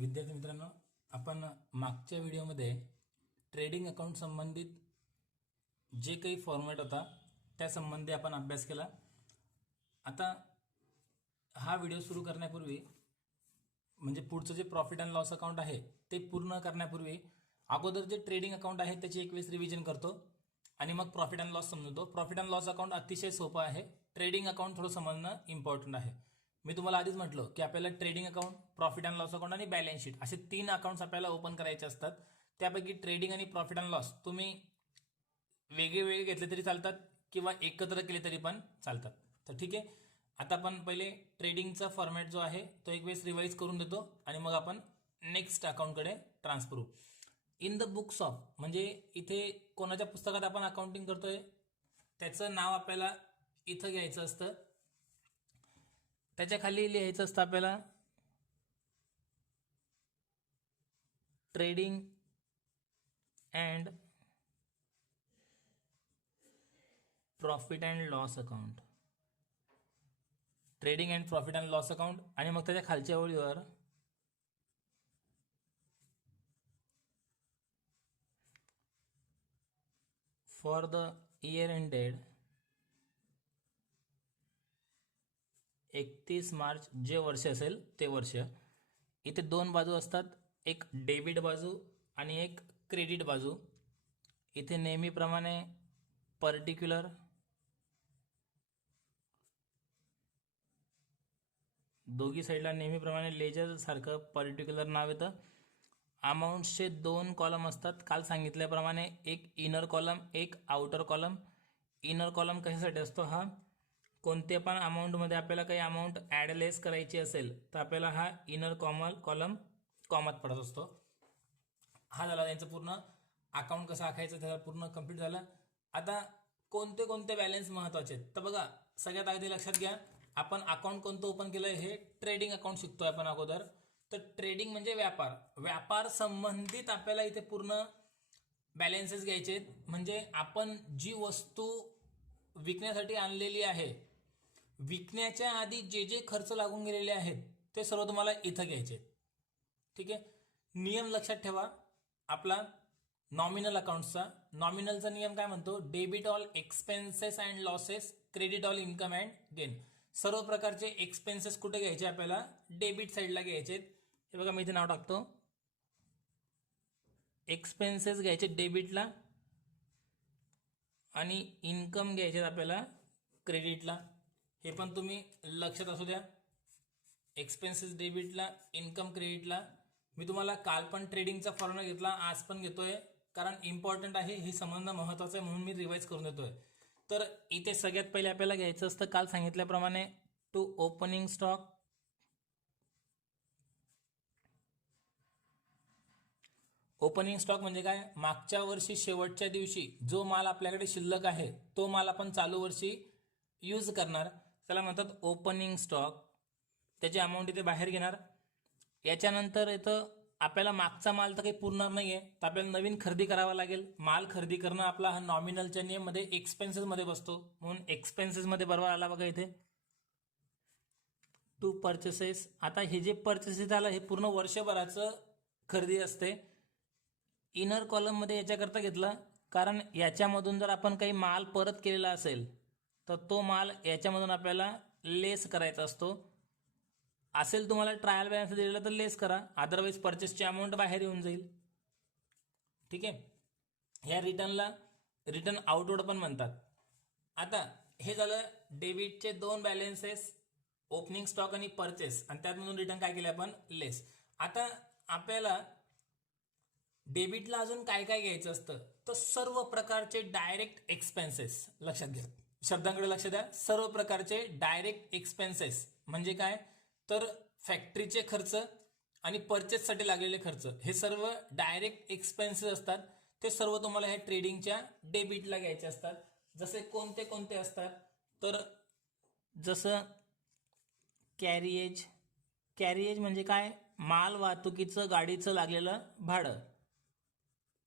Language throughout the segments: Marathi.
विद्यार्थी मित्रांनो, आपण मागच्या व्हिडिओमध्ये ट्रेडिंग अकाउंट संबंधित जे काही फॉर्मॅट होता त्या संबंधी आपण अभ्यास केला. आता हा व्हिडिओ सुरू करण्यापूर्वी म्हणजे पुढचं जे प्रॉफिट अँड लॉस अकाउंट आहे ते पूर्ण करण्यापूर्वी अगोदर जे ट्रेडिंग अकाउंट आहे त्याची एक वेळेस रिव्हिजन करतो आणि मग प्रॉफिट अँड लॉस समजतो. प्रॉफिट अँड लॉस अकाउंट अतिशय सोपं आहे, ट्रेडिंग अकाउंट थोडं समजणं इम्पॉर्टंट आहे. मी तुम्हाला आधीच म्हटलं की आपल्याला trading account, profit and loss account आणि बॅलन्स शीट असे 3 अकाउंट्स आपल्याला ओपन करायचे असतात. त्यापैकी ट्रेडिंग आणि प्रॉफिट अँड लॉस तुम्ही वेगळे घेतले तरी चालतात किंवा एकत्र केले तरी पण चालतात. तर ठीक आहे, आता आपण पहिले ट्रेडिंगचा फॉर्मॅट जो आहे तो एक वेळेस रिवाइज करून देतो आणि मग आपण नेक्स्ट अकाउंटकडे ट्रान्सफर होऊ. इन द बुक्स ऑफ म्हणजे इथे कोणाच्या पुस्तकात आपण अकाउंटिंग करतोय त्याचं नाव आपल्याला इथं घ्यायचं असतं. त्याच्या खाली लिहायचं असतं आपल्याला trading and profit and loss account, trading and profit and loss account. आणि मग त्याच्या खालच्या ओळीवर for the year ended 31 March जे वर्ष असेल ते वर्ष. इथे 2 बाजू असतात, एक डेबिट बाजू आणि एक क्रेडिट बाजू. इथे नेहमीप्रमाणे पर्टिक्युलर, दोघी साईडला नेहमीप्रमाणे लेजर सारखं पर्टिक्युलर नाव येतं. अमाऊंट्सचे 2 कॉलम असतात, काल सांगितल्याप्रमाणे एक इनर कॉलम एक आउटर कॉलम. इनर कॉलम कशासाठी असतो? हा कोणत्या पण अमाऊंटमध्ये आपल्याला काही अमाऊंट ॲड लेस करायची असेल तर आपल्याला हा इनर कॉलम कॉमात पडत असतो. हा झाला त्यांचं पूर्ण अकाउंट कसं आखायचं, त्याला पूर्ण कंप्लीट झालं. आता कोणते कोणते बॅलन्स महत्वाचे आहेत तर बघा, सगळ्यात आधी लक्षात घ्या आपण अकाउंट कोणतं ओपन केलंय, हे ट्रेडिंग अकाउंट शिकतोय आपण अगोदर. तर ट्रेडिंग म्हणजे व्यापार संबंधित आपल्याला इथे पूर्ण बॅलन्सेस घ्यायचे आहेत. म्हणजे आपण जी वस्तू विकण्यासाठी आणलेली आहे, विकण्याच्या आधी जे जे खर्च लागून गेलेले आहेत ते सर्व तुम्हाला इथं घ्यायचे. ठीक आहे, नियम लक्षात ठेवा आपला नॉमिनल अकाउंटचा. नॉमिनलचा नियम काय म्हणतो? Debit all expenses and losses, credit all income and gain. सर्व प्रकारचे एक्सपेन्सेस कुठे घ्यायचे? आपल्याला डेबिट साईडला घ्यायचे. हे बघा मी इथे नाव टाकतो, एक्सपेन्सेस घ्यायचे डेबिटला आणि इन्कम घ्यायचे आपल्याला क्रेडिटला. हे पण तुम्ही लक्षात असू द्या, एक्सपेन्सेस डेबिटला, इन्कम क्रेडिटला. मी तुम्हाला काल पण ट्रेडिंगचा फॉर्म्युला घेतला, आज पण घेतोय, कारण इम्पॉर्टंट आहे, हे समजणं महत्वाचं आहे म्हणून मी रिवाइज करून देतोय. तर इथे सगळ्यात पहिले आपल्याला घ्यायचं असतं काल सांगितल्याप्रमाणे to opening stock. Opening stock म्हणजे काय? मागच्या वर्षी शेवटच्या दिवशी जो माल आपल्याकडे शिल्लक आहे तो माल आपण चालू वर्षी यूज करणार, त्याला म्हणतात ओपनिंग स्टॉक. त्याची अमाऊंट इथे बाहेर घेणार. याच्यानंतर इथं आपल्याला मागचा माल तर काही पुरणार नाहीये, तर आपल्याला नवीन खरेदी करावा लागेल. माल खरेदी करणं आपला हा नॉमिनलच्या नियममध्ये एक्सपेन्सेस मध्ये बसतो, म्हणून एक्सपेन्सेस मध्ये बरोबर आला बघा इथे टू परचेसेस. आता हे जे परचेसेस आलं हे पूर्ण वर्षभराचं खरेदी असते. इनर कॉलम मध्ये याच्याकरता घेतलं कारण याच्यामधून जर आपण काही माल परत केलेला असेल तर तो माल याच्यामधून आपल्याला लेस करायचा असतो. असेल तुम्हाला ट्रायल बॅलन्स दिलेला तर लेस करा, अदरवाईज परचेसची अमाऊंट बाहेर येऊन जाईल. ठीक आहे, ह्या रिटर्न आउटवर्ड पण म्हणतात. आता हे झालं डेबिटचे 2 बॅलन्सेस, ओपनिंग स्टॉक आणि परचेस, आणि त्यातमधून रिटर्न काय केले आपण? लेस. आता आपल्याला डेबिटला अजून काय काय घ्यायचं असतं तर सर्व प्रकारचे डायरेक्ट एक्सपेन्सेस. लक्षात घ्या, शब्दांकडे लक्ष द्या. सर्व प्रकारचे डायरेक्ट एक्सपेन्सेस म्हणजे काय? तर फॅक्टरीचे खर्च आणि परचेससाठी लागलेले खर्च हे सर्व डायरेक्ट एक्सपेन्सेस असतात. ते सर्व तुम्हाला ह्या ट्रेडिंगच्या डेबिटला घ्यायचे असतात. जसे कोणते कोणते असतात तर जसं कॅरिएज म्हणजे काय? माल वाहतुकीचं गाडीचं लागलेलं भाडं.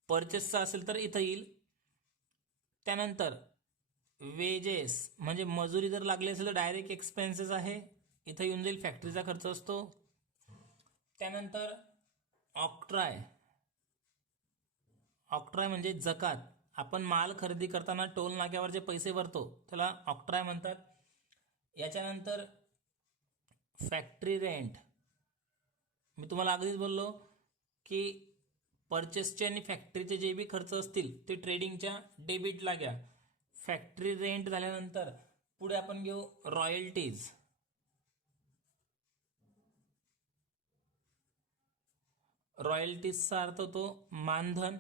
परचेसचं असेल तर इथं येईल. त्यानंतर वेजेस म्हणजे मजुरी जर लागली असेल तर डायरेक्ट एक्सपेन्सेस आहे, इथं येऊन जाईल, फॅक्टरीचा खर्च असतो. त्यानंतर ऑक्ट्राय. ऑक्ट्राय म्हणजे जकात. आपण माल खरेदी करताना टोल नाक्यावर जे पैसे भरतो त्याला ऑक्ट्राय म्हणतात. याच्यानंतर फॅक्टरी रेंट. मी तुम्हाला अगदीच बोललो की परचेसचे आणि फॅक्टरीचे जे बी खर्च असतील ते ट्रेडिंगच्या डेबिटला घ्या. फॅक्टरी रेंट झाल्यानंतर पुढे आपण घेऊ रॉयल्टीज. रॉयल्टीजचा अर्थ होतो मानधन.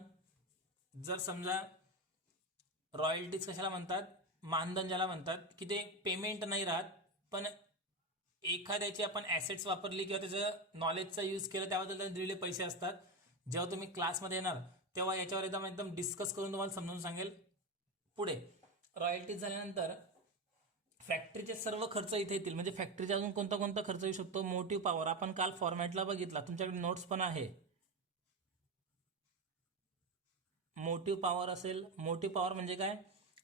जर समजा रॉयल्टीज कशाला म्हणतात, मानधन ज्याला म्हणतात की ते पेमेंट नाही राहत, पण एखाद्याची आपण ॲसेट्स वापरली किंवा त्याचं नॉलेजचा यूज केला त्याबद्दल त्याला दिलेले पैसे असतात. जेव्हा तुम्ही क्लासमध्ये येणार तेव्हा याच्यावर एकदम डिस्कस करून तुम्हाला समजून सांगेल. पुढे रॉयल्टीज झाल्यानंतर फॅक्टरीचे सर्व खर्च इथे येतील. म्हणजे फॅक्टरीचा अजून कोणता कोणता खर्च येऊ शकतो. मोटिव्ह पॉवर आपण काल फॉर्मॅटला बघितला, तुमच्याकडे नोट्स पण आहे. मोटिव्ह पॉवर असेल. मोटिव्ह पॉवर म्हणजे काय,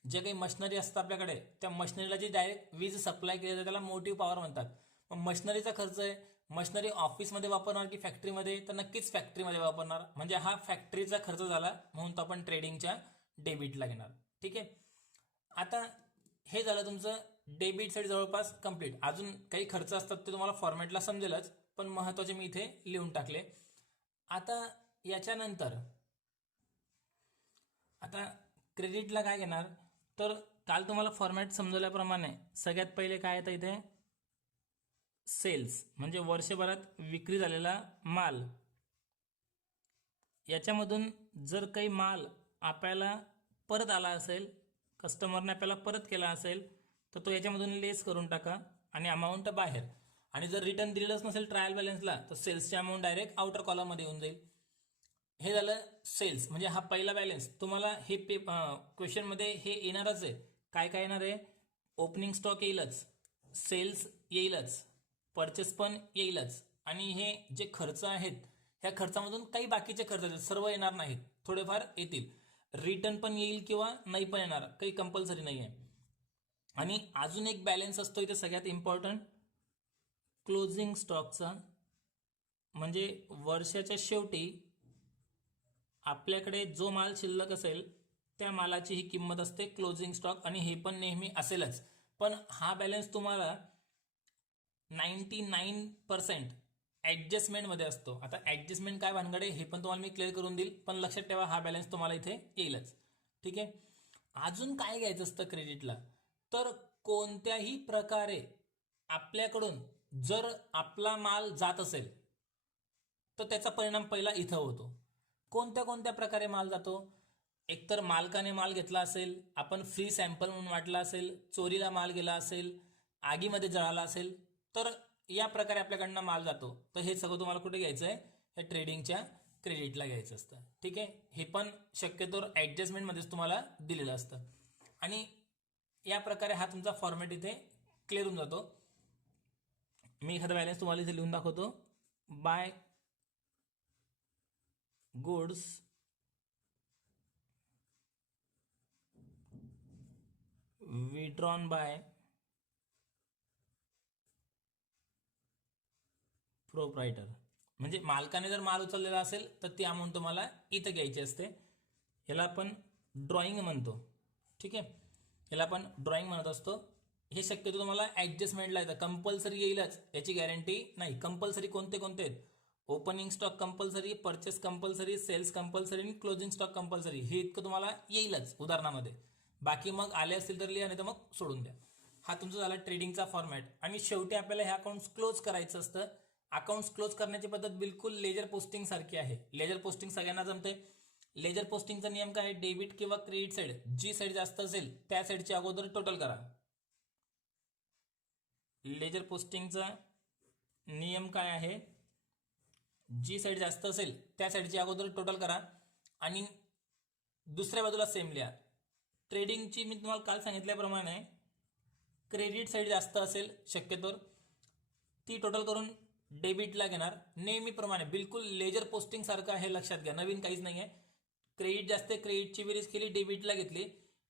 जे काही मशिनरी असतं आपल्याकडे त्या मशिनरीला जी डायरेक्ट वीज सप्लाय केली जाते त्याला मोटिव्ह पॉवर म्हणतात. मग मशिनरीचा खर्च आहे, मशिनरी ऑफिसमध्ये वापरणार की फॅक्टरीमध्ये, तर नक्कीच फॅक्टरीमध्ये वापरणार. म्हणजे हा फॅक्टरीचा खर्च झाला, म्हणून तो आपण ट्रेडिंगच्या डेबिटला घेणार. ठीक आहे. आता हे झालं तुमचं डेबिट साईड जवळपास कंप्लीट. अजून काही खर्च असतात ते तुम्हाला फॉर्मॅटला समजेलच, पण महत्त्वाचे मी इथे लिहून टाकले. आता याच्यानंतर आता क्रेडिटला काय घेणार, तर काल तुम्हाला फॉर्मॅट समजवल्याप्रमाणे सगळ्यात पहिले काय येतं इथे, सेल्स म्हणजे वर्षभरात विक्री झालेला माल. याच्यामधून जर काही माल आपल्याला परत आला असेल, कस्टमरने आपल्याला परत केला असेल, तर तो याच्यामधून लेस करून टाका आणि अमाऊंट बाहेर. आणि जर रिटर्न दिलेलंच नसेल ट्रायल बॅलन्सला तर सेल्सची अमाऊंट डायरेक्ट आउटर कॉलममध्ये येऊन जाईल. हे झालं सेल्स. म्हणजे हा पहिला बॅलन्स. तुम्हाला हे क्वेश्चनमध्ये हे येणारच आहे. काय काय येणार आहे, ओपनिंग स्टॉक येईलच, सेल्स येईलच, परचेस पण येईलच, आणि हे जे खर्च आहेत ह्या खर्चामधून काही बाकीचे खर्च आहेत, सर्व येणार नाहीत, थोडेफार येतील. रिटर्न पण येईल किंवा नाही पण येणार, काही कंपल्सरी नाही आहे. आणि अजून एक बॅलन्स असतो इथे सगळ्यात इम्पॉर्टंट, क्लोजिंग स्टॉकचा. म्हणजे वर्षाच्या शेवटी आपल्याकडे जो माल शिल्लक असेल त्या मालाची ही किंमत असते क्लोजिंग स्टॉक, आणि हे पण नेहमी असेलच. पण हा बॅलन्स तुम्हाला 99% ॲडजस्टमेंटमध्ये असतो. आता ॲडजस्टमेंट काय भानगडे हे पण तुम्हाला मी क्लिअर करून देईल, पण लक्षात ठेवा हा बॅलन्स तुम्हाला इथे येईलच. ठीक आहे. अजून काय घ्यायचं असतं क्रेडिटला, तर कोणत्याही प्रकारे आपल्याकडून जर आपला माल जात असेल तर त्याचा परिणाम पहिला इथं होतो. कोणत्या कोणत्या प्रकारे माल जातो, एकतर मालकाने माल घेतला असेल, आपण फ्री सॅम्पल म्हणून वाटला असेल, चोरीला माल गेला असेल, आगीमध्ये जळाला असेल, तर या प्रकारे आपल्याकडनं माल जातो. तर हे सगळं तुम्हाला कुठे घ्यायचं आहे, हे ट्रेडिंगच्या क्रेडिटला घ्यायचं असतं. ठीक आहे. हे पण शक्यतो ॲडजस्टमेंटमध्येच तुम्हाला दिलेलं असतं. आणि या प्रकारे हा तुमचा फॉर्मॅट इथे क्लिअर होऊन जातो. मी एखादा बॅलन्स तुम्हाला इथे लिहून दाखवतो. By goods withdrawn by proprietor. म्हणजे मालकाने जर माल उचललेला असेल तर ती अमाऊंट तुम्हाला इथं घ्यायची असते. याला आपण ड्रॉइंग म्हणतो. ठीक आहे. याला आपण ड्रॉइंग म्हणत असतो. हे शक्यतो तुम्हाला ॲडजस्टमेंटला येतं, कंपल्सरी येईलच याची गॅरंटी नाही. कंपल्सरी कोणते कोणते आहेत, opening stock compulsory, purchase compulsory, sales compulsory आणि क्लोजिंग स्टॉक कंपल्सरी. हे इतकं तुम्हाला येईलच उदाहरणामध्ये. बाकी मग आले असतील तर लिहा, नाही तर मग सोडून द्या. हा तुमचा झाला ट्रेडिंगचा फॉर्मॅट. आणि शेवटी आपल्याला हे अकाउंट्स क्लोज करायचं असतं. अकाउंट्स क्लोज करण्याची पद्धत बिलकुल लेजर पोस्टिंग सारखी आहे. लेजर पोस्टिंग सगळ्यांना जमते. लेजर पोस्टिंगचा नियम काय आहे, डेबिट किंवा क्रेडिट साईड जी साईड जास्त असेल त्या साईडची अगोदर टोटल करा. लेजर पोस्टिंगचा नियम काय आहे, जी साईड जास्त असेल त्या साईडची अगोदर टोटल करा आणि दुसऱ्या बाजूला सेम लिहा. ट्रेडिंगची मी तुम्हाला काल सांगितल्याप्रमाणे क्रेडिट साईड जास्त असेल शक्यतोवर ती टोटल करून डेबिटला घेणार नेहमीप्रमाणे. बिलकुल लेजर पोस्टिंग सारखं आहे, लक्षात घ्या, नवीन काहीच नाही आहे. क्रेडिट जास्त, क्रेडिटची बेरीज केली, डेबिटला घेतली.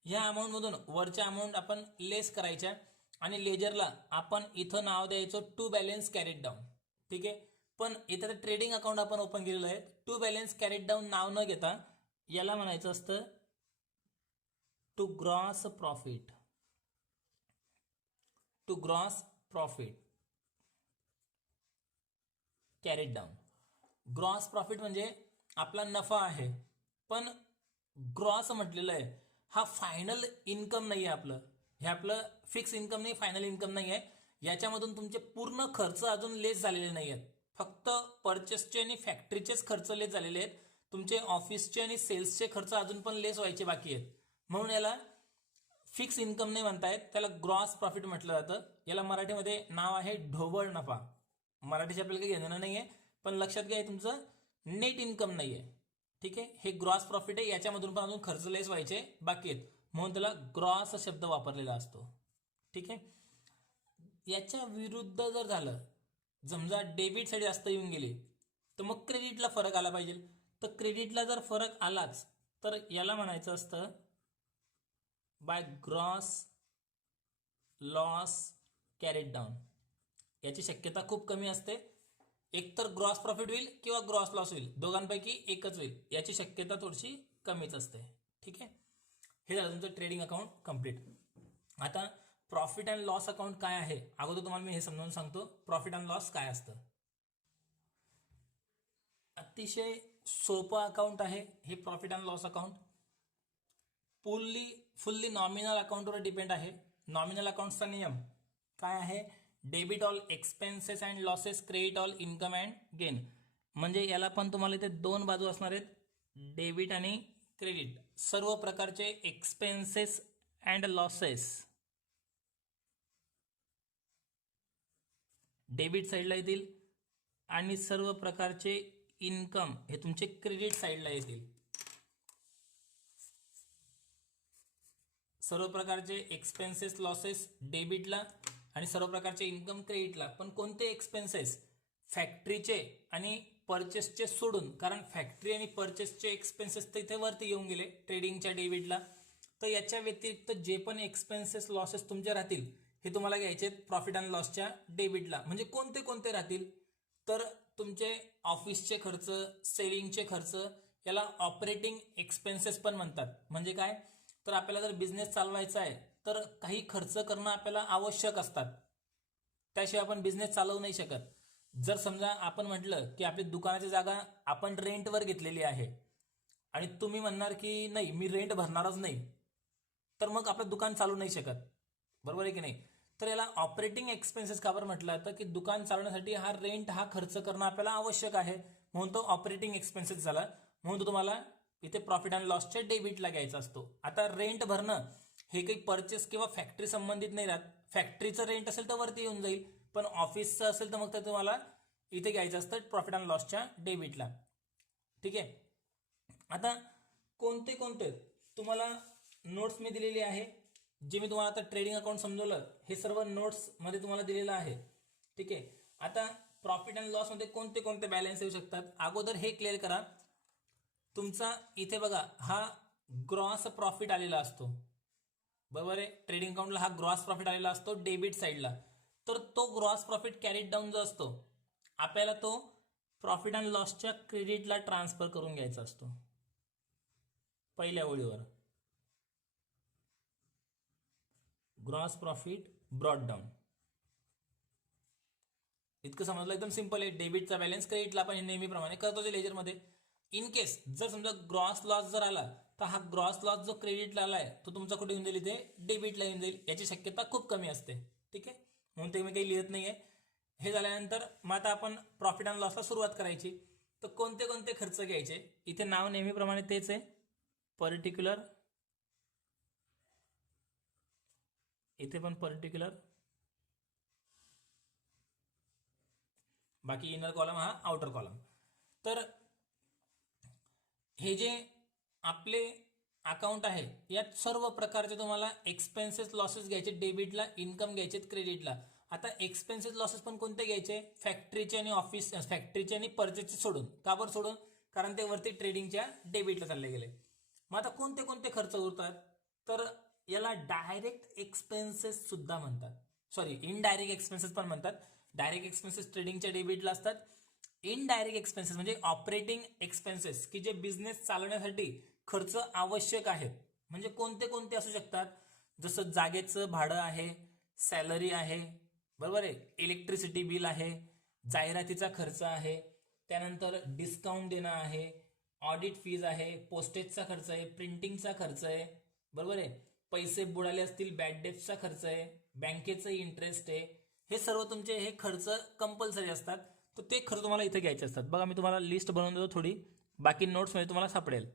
ह्या अमाऊंटमधून वरच्या अमाऊंट आपण लेस करायच्या आणि लेजरला आपण इथं नाव द्यायचं टू बॅलन्स कॅरीड डाऊन. ठीक आहे. पण इथे ट्रेडिंग अकाउंट आपण ओपन केलेलं आहे, टू बॅलन्स कॅरीड डाऊन नाव न घेता याला म्हणायचं असतं to gross profit. To gross profit carried down. Gross profit म्हणजे आपला नफा आहे, पण ग्रॉस म्हटलेलं आहे, हा फायनल इन्कम नाही आहे आपलं. हे आपलं फिक्स इन्कम नाही, फायनल इन्कम नाही आहे. याच्यामधून तुमचे पूर्ण खर्च अजून लेस झालेले नाही आहेत. फक्त परचेसचे आणि फॅक्टरीचेच खर्च लेस झालेले आहेत. तुमचे ऑफिसचे आणि सेल्सचे खर्च अजून पण लेस व्हायचे बाकी आहेत. म्हणून याला फिक्स इन्कम नाही म्हणतायत, त्याला ग्रॉस प्रॉफिट म्हटलं जातं. याला मराठीमध्ये नाव आहे ढोबळ नफा. मराठीचे आपल्याला काही घेणं नाही आहे, पण लक्षात घ्या तुमचं नेट इन्कम नाही आहे. ठीक आहे, हे ग्रॉस प्रॉफिट आहे, याच्यामधून पण अजून खर्च लेस व्हायचे बाकी आहेत, म्हणून त्याला ग्रॉस शब्द वापरलेला असतो. ठीक आहे. याच्या विरुद्ध जर झालं, समजा डेबिट साईड जास्त येऊन गेली, तर मग क्रेडिटला फरक आला पाहिजे. तर क्रेडिटला जर फरक आलाच तर याला म्हणायचं असतं by gross loss carried down. याची शक्यता खूप कमी असते. एकतर ग्रॉस प्रॉफिट होईल किंवा ग्रॉस लॉस होईल, दोघांपैकी एकच होईल. याची शक्यता थोडीशी कमीच असते. ठीक आहे, हे झालं तुमचं ट्रेडिंग अकाउंट कम्प्लीट. आता प्रॉफिट अँड लॉस अकाउंट काय आहे, अगोदर तुम्हाला मी हे समजावून सांगतो. प्रॉफिट अँड लॉस काय असतं. अतिशय सोपं अकाउंट आहे हे profit and loss account. Fully nominal अकाउंटवर डिपेंड आहे. नॉमिनल अकाउंटचा नियम काय आहे, debit all expenses and losses, credit all income and gain. म्हणजे याला पण तुम्हाला इथे दोन बाजू असणार आहेत, डेबिट आणि क्रेडिट. सर्व प्रकारचे एक्सपेन्सेस अँड लॉसेस डेबिट साईडला येतील आणि सर्व प्रकारचे इन्कम हे तुमचे क्रेडिट साईडला येतील. सर्व प्रकारचे एक्सपेन्सेस लॉसेस डेबिटला आणि सर्व प्रकारचे इन्कम क्रेडिटला. पण कोणते एक्सपेन्सेस, फॅक्टरीचे आणि परचेसचे सोडून, कारण फॅक्टरी आणि परचेसचे एक्सपेन्सेस तर इथे वरती येऊन गेले ट्रेडिंगच्या डेबिटला. तर याच्या व्यतिरिक्त जे पण एक्सपेन्सेस लॉसेस तुमचे राहतील हे तुम्हाला घ्यायचे प्रॉफिट अँड लॉसच्या डेबिटला. म्हणजे कोणते कोणते राहतील, तर तुमचे ऑफिसचे खर्च, सेलिंगचे खर्च, याला ऑपरेटिंग एक्सपेन्सेस पण म्हणतात. म्हणजे काय, तर आपल्याला जर बिझनेस चालवायचा आहे तर काही खर्च करणं आपल्याला आवश्यक असतात, त्याशिवाय आपण बिझनेस चालवू नाही शकत. जर समजा आपण म्हटलं की आपली दुकानाची जागा आपण रेंटवर घेतलेली आहे आणि तुम्ही म्हणणार की नाही मी रेंट भरणारच नाही, तर मग आपलं दुकान चालू नाही शकत, बरोबर आहे की नाही. तर याला ऑपरेटिंग एक्सपेन्सेस का बरं म्हटलं जातं, की दुकान चालवण्यासाठी हा रेंट हा खर्च करणं आपल्याला आवश्यक आहे, म्हणून तो ऑपरेटिंग एक्सपेन्सेस झाला. म्हणून तो तुम्हाला इथे प्रॉफिट अँड लॉसच्या डेबिटला घ्यायचा असतो. आता रेंट भरणं हे काही परचेस किंवा फॅक्टरी संबंधित नाही राहत. फॅक्टरीचं रेंट असेल तर वरती येऊन जाईल, पण ऑफिसचं असेल तर मग ते तुम्हाला इथे घ्यायचं असतं प्रॉफिट अँड लॉसच्या डेबिटला. ठीक आहे. आता कोणते कोणते तुम्हाला नोट्स मी दिलेली आहे, जे मी तुम्हाला आता ट्रेडिंग अकाउंट समजवलं हे सर्व नोट्स मध्ये तुम्हाला दिलेलं आहे. ठीक आहे. आता प्रॉफिट अँड लॉस मध्ये कोणते कोणते बॅलन्स येऊ शकतात, अगोदर हे क्लिअर करा. तुमचा इथे बघा हा ग्रॉस प्रॉफिट आलेला असतो, बरोबर आहे. ट्रेडिंग अकाउंटला हा ग्रॉस प्रॉफिट आलेला असतो डेबिट साईडला. तर तो ग्रॉस प्रॉफिट कॅरीड डाऊन जो असतो, आपल्याला तो प्रॉफिट अँड लॉसच्या क्रेडिटला ट्रान्सफर करून घ्यायचा असतो. पहिल्या ओळीवर ग्रॉस प्रॉफिट ब्रॉट डाऊन. इतकं समजलं, एकदम सिंपल आहे. डेबिटचा बॅलन्स क्रेडिटला आपण नेहमीप्रमाणे करतो जे लेजरमध्ये. इन केस जर समजा ग्रॉस लॉस जर आला तर हा ग्रॉस लॉस जो क्रेडिटला आलाय तो तुमचा कुठे येऊन जाईल, इथे डेबिटला येऊन जाईल. याची शक्यता खूप कमी असते. ठीक आहे, म्हणून ते मी काही लिहित नाहीये. हे झाल्यानंतर मग आता आपण प्रॉफिट अँड लॉसला सुरुवात करायची. तर कोणते कोणते खर्च घ्यायचे, इथे नाव नेहमीप्रमाणे तेच आहे, पर्टिक्युलर. इथे पण पर्टिक्युलर, बाकी इनर कॉलम हा आउटर कॉलम. तर हे जे आपले अकाउंट आहे यात सर्व प्रकारचे तुम्हाला एक्सपेन्सेस लॉसेस घ्यायचे डेबिटला, इन्कम घ्यायचे क्रेडिटला. आता एक्सपेन्सेस लॉसेस पण कोणते घ्यायचे, फॅक्टरीचे आणि ऑफिस, फॅक्टरीचे आणि परचेसचे सोडून. का बरं सोडून, कारण ते वरती ट्रेडिंगच्या डेबिटला चालले गेले. मग आता कोणते कोणते खर्च उरतात, तर याला डायरेक्ट एक्सपेन्सेस सुद्धा म्हणतात, सॉरी इनडायरेक्ट एक्सपेन्सेस पण म्हणतात. डायरेक्ट एक्सपेन्सेस ट्रेडिंगच्या डेबिटला असतात इनडायरेक्ट एक्सपेन्सेस म्हणजे ऑपरेटिंग एक्सपेन्सेस की जे बिझनेस चालवण्यासाठी खर्च आवश्यक आहेत. म्हणजे कोणते कोणते असू शकतात, जसं जागेचं भाडं आहे, सॅलरी आहे, बरोबर आहे, इलेक्ट्रिसिटी बिल आहे, जाहिरातीचा खर्च आहे, त्यानंतर डिस्काउंट देणं आहे, ऑडिट फीज आहे, पोस्टेजचा खर्च आहे, प्रिंटिंगचा खर्च आहे, बरोबर आहे, पैसे बुडाले असतील बॅड डेट्सचा खर्च आहे, बँकेचं इंटरेस्ट आहे. हे सर्व तुमचे हे खर्च कंपल्सरी असतात. तर ते खर्च तुम्हाला इथे घ्यायचे असतात. बघा मी तुम्हाला लिस्ट बनवून देतो थोडी, बाकी नोट्समध्ये तुम्हाला सापडेल.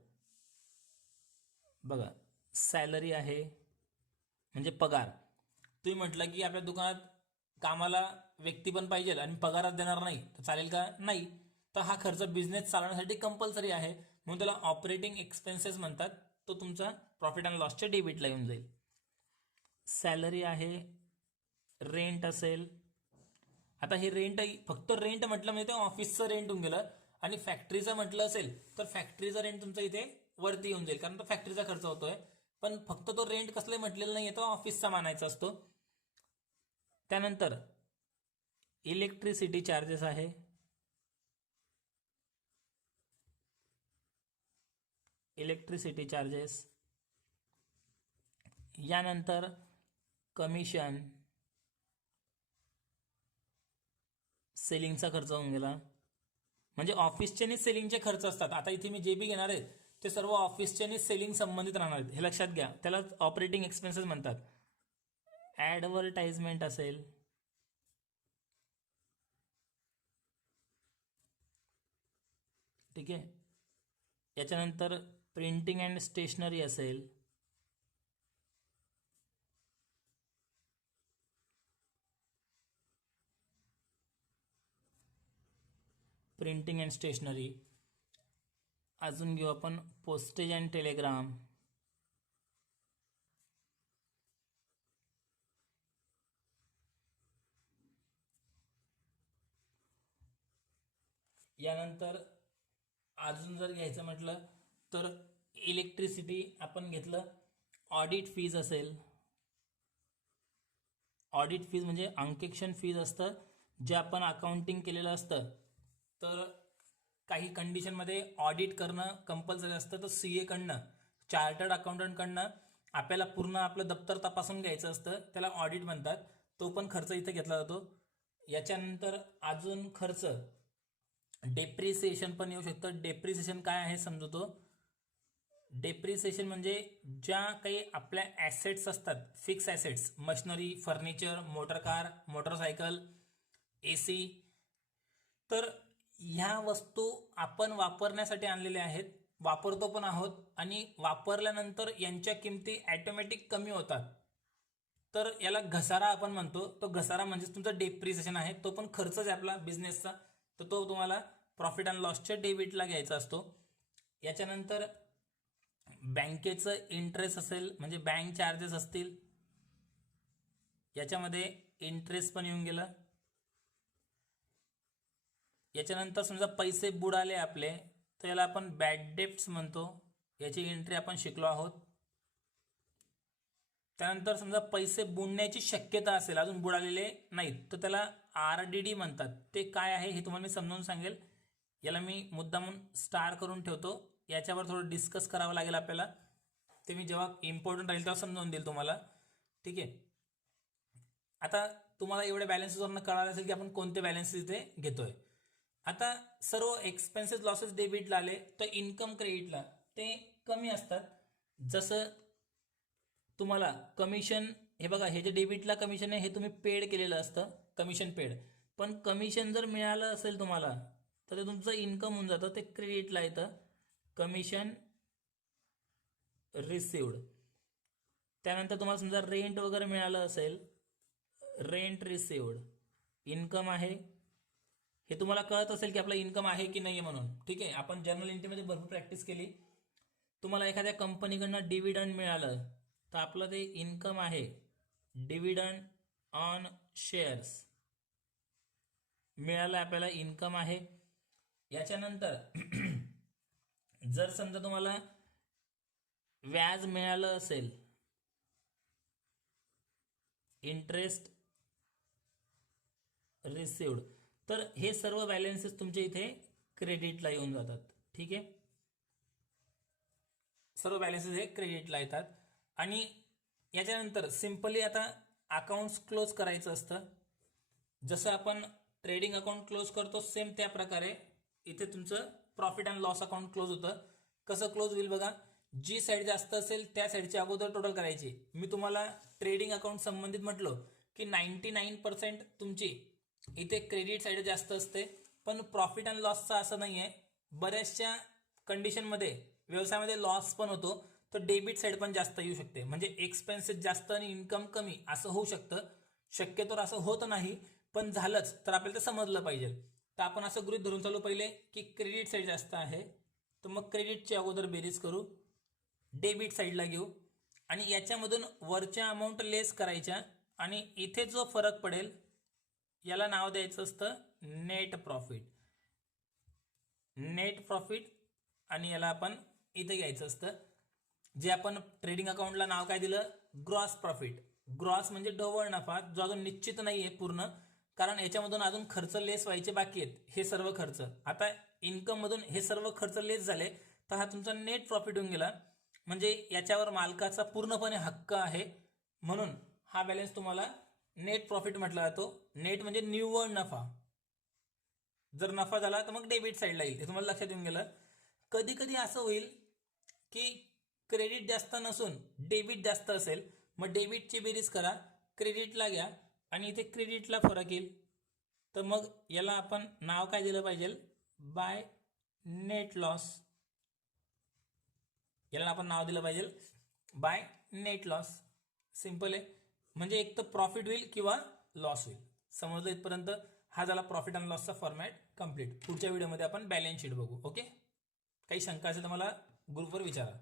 बघा सॅलरी आहे म्हणजे पगार. तुम्ही म्हटलं की आपल्या दुकानात कामाला व्यक्ती पण पाहिजे आणि पगारात देणार नाही तर चालेल का? नाही. तर हा खर्च बिझनेस चालवण्यासाठी कंपल्सरी आहे, म्हणून त्याला ऑपरेटिंग एक्सपेन्सेस म्हणतात. तो तुमचा प्रॉफिट अँड लॉसच्या डेबिटला येऊन जाईल. सॅलरी आहे, रेंट असेल. आता हे रेंट फक्त रेंट म्हटलं म्हणजे ते ऑफिसचं रेंट होऊन गेलं, आणि फॅक्टरीचं म्हटलं असेल तर फॅक्टरीचा रेंट तुमचा इथे वरती येऊन जाईल, कारण तो फॅक्टरीचा खर्च होतोय. पण फक्त तो रेंट कसले म्हटलेला नाही, तो ऑफिसचा मानायचा असतो. त्यानंतर इलेक्ट्रिसिटी चार्जेस आहे, इलेक्ट्रिसिटी चार्जेस. यानंतर कमिशन, सेलिंगचा खर्च होऊन गेला. म्हणजे ऑफिसचे आणि सेलिंगचे खर्च असतात. आता इथे मी जे बी घेणार आहे ते सर्व ऑफिसचे आणि सेलिंग संबंधित राहणार आहेत, हे लक्षात घ्या. त्याला ऑपरेटिंग एक्सपेन्सेस म्हणतात. ॲडव्हर्टाइजमेंट असेल, ठीक आहे. याच्यानंतर प्रिंटिंग अँड स्टेशनरी असेल, प्रिंटिंग अँड स्टेशनरी. अजून घेऊ आपण पोस्टेज अँड टेलिग्राम, यानंतर अजून जर घ्यायचं म्हटलं तर इलेक्ट्रिसिटी आपण घेतलं. ऑडिट फीज असेल, ऑडिट फीज म्हणजे अंकेक्षण फीज असतं, जे आपण अकाउंटिंग केलेलं असतं. तर काही कंडिशनमध्ये ऑडिट करणं कंपल्सरी असतं. तर CA कडनं, चार्टर्ड अकाउंटंटकडनं आपल्याला पूर्ण आपलं दप्तर तपासून घ्यायचं असतं, त्याला ऑडिट म्हणतात. तो पण खर्च इथे घेतला जातो. याच्यानंतर अजून खर्च डेप्रिसिएशन पण येऊ शकतं. डेप्रिसिएशन काय आहे समजतो. डेप्रिसिएशन म्हणजे ज्या काही आपल्या ॲसेट्स असतात, fix assets, machinery, furniture, motor car, motorcycle, AC, तर ह्या वस्तू आपण वापरण्यासाठी आणलेल्या आहेत, वापरतो पण आहोत, आणि वापरल्यानंतर यांच्या किमती ॲटोमॅटिक कमी होतात. तर याला घसारा आपण म्हणतो. तो घसारा म्हणजे तुमचा डेप्रिसिएशन आहे, तो पण खर्चच आहे आपला बिझनेसचा. तर तो तुम्हाला प्रॉफिट अँड लॉसच्या डेबिटला घ्यायचा असतो. याच्यानंतर बँकेचं इंटरेस्ट असेल म्हणजे बँक चार्जेस असतील, याच्यामध्ये इंटरेस्ट पण येऊन गेलं. याच्यानंतर समजा पैसे बुडाले आपले, तर याला आपण बॅड डेप्ट्स म्हणतो, याची एंट्री आपण शिकलो आहोत. त्यानंतर समजा पैसे बुडण्याची शक्यता असेल, अजून बुडालेले नाहीत, तर त्याला RDD म्हणतात. ते काय आहे हे तुम्हाला मी समजावून सांगेल. याला मी मुद्दामून स्टार करून ठेवतो, याच्यावर थोडं डिस्कस करावं लागेल आपल्याला. ते मी जेव्हा इम्पॉर्टंट राहील तेव्हा समजावून देईल तुम्हाला, ठीक आहे. आता तुम्हाला एवढ्या बॅलन्सेसवरनं कळालं असेल की आपण कोणते बॅलन्सेस इथे घेतोय. आता सर्व एक्सपेन्सेस लॉसेस डेबिटला आले, तर इन्कम क्रेडिटला ते कमी असतात. जसं तुम्हाला कमिशन, हे बघा, हे जे डेबिटला कमिशन आहे हे तुम्ही पेड केलेलं असतं, कमिशन पेड. पण कमिशन जर मिळालं असेल तुम्हाला तर ते तुमचं इन्कम होऊन जातं, ते क्रेडिटला येतं, कमिशन रिसिवड. त्यानंतर तुम्हाला समजा रेंट वगैरे मिळालं असेल, रेंट रिसिवड, इन्कम आहे. हे तुम्हाला कळत असेल की आपला इन्कम आहे की नाही म्हणून, ठीक आहे. आपण जर्नल एंट्रीमध्ये भरपूर प्रॅक्टिस केली. तुम्हाला एखाद्या कंपनीकडनं डिव्हिडंड मिळालं तर आपलं ते इन्कम आहे. डिव्हिडंड ऑन शेअर्स मिळालं, आपल्याला इन्कम आहे. याच्यानंतर जर समजा तुम्हाला व्याज मिळालं असेल, इंटरेस्ट रिसिवड, तर हे सर्व बॅलन्सेस तुमचे इथे क्रेडिटला येऊन जातात. ठीक आहे, सर्व बॅलन्सेस हे क्रेडिटला येतात. आणि याच्यानंतर सिंपली आता अकाउंट्स क्लोज करायचं असतं. जसं आपण ट्रेडिंग अकाउंट क्लोज करतो सेम त्या प्रकारे इथे तुमचं profit and loss account close होतं. कसं क्लोज होईल बघा, जी साईड जास्त असेल त्या साईडची अगोदर टोटल करायची. मी तुम्हाला ट्रेडिंग अकाउंट संबंधित म्हटलो की 99% तुमची इथे क्रेडिट साईड जास्त असते, पण प्रॉफिट अँड लॉसचा असं नाही आहे. बऱ्याचशा कंडिशनमध्ये व्यवसायामध्ये लॉस पण होतो, तर डेबिट साईड पण जास्त येऊ शकते. म्हणजे एक्सपेन्सेस जास्त आणि इन्कम कमी असं होऊ शकतं. शक्यतोवर असं होत नाही, पण झालंच तर आपल्याला ते समजलं पाहिजे. तर आपण असं गृहीत धरून चालू पहिले की क्रेडिट साईड जास्त आहे, तर मग क्रेडिटची अगोदर बेरीज करू, डेबिट साईडला घेऊ आणि याच्यामधून वरच्या अमाऊंट लेस करायच्या आणि इथे जो फरक पडेल याला नाव द्यायचं असतं नेट प्रॉफिट. नेट प्रॉफिट आणि याला आपण इथे घ्यायचं असतं, जे आपण ट्रेडिंग अकाउंटला नाव काय दिलं, ग्रॉस प्रॉफिट. ग्रॉस म्हणजे ढोबळ नफा, जो अजून निश्चित नाही आहे पूर्ण, कारण याच्यामधून अजून खर्च लेस व्हायचे बाकी आहेत. हे सर्व खर्च आता इन्कम मधून हे सर्व खर्च लेस झाले, तर हा तुमचा नेट प्रॉफिट होऊन गेला. म्हणजे याच्यावर मालकाचा पूर्णपणे हक्क आहे, म्हणून हा बॅलन्स तुम्हाला नेट प्रॉफिट म्हटला जातो. नेट म्हणजे निव्वळ नफा. जर नफा झाला तर मग डेबिट साईडला येईल, हे तुम्हाला लक्षात येऊन गेलं. कधी कधी असं होईल की क्रेडिट जास्त नसून डेबिट जास्त असेल, मग डेबिटची बेरीज करा, क्रेडिटला घ्या आणि इथे क्रेडिटला फरक येईल. तर मग याला आपण नाव काय दिलं पाहिजे, बाय नेट लॉस. याला आपण नाव दिलं पाहिजे बाय नेट लॉस. सिंपल आहे, म्हणजे एक तर प्रॉफिट होईल किंवा लॉस होईल. समजलं इथपर्यंत? हा झाला प्रॉफिट अँड लॉसचा फॉर्मॅट कंप्लीट. पुढच्या व्हिडिओमध्ये आपण बॅलन्स शीट बघू. ओके, काही शंका असेल तर मला ग्रुपवर विचारा.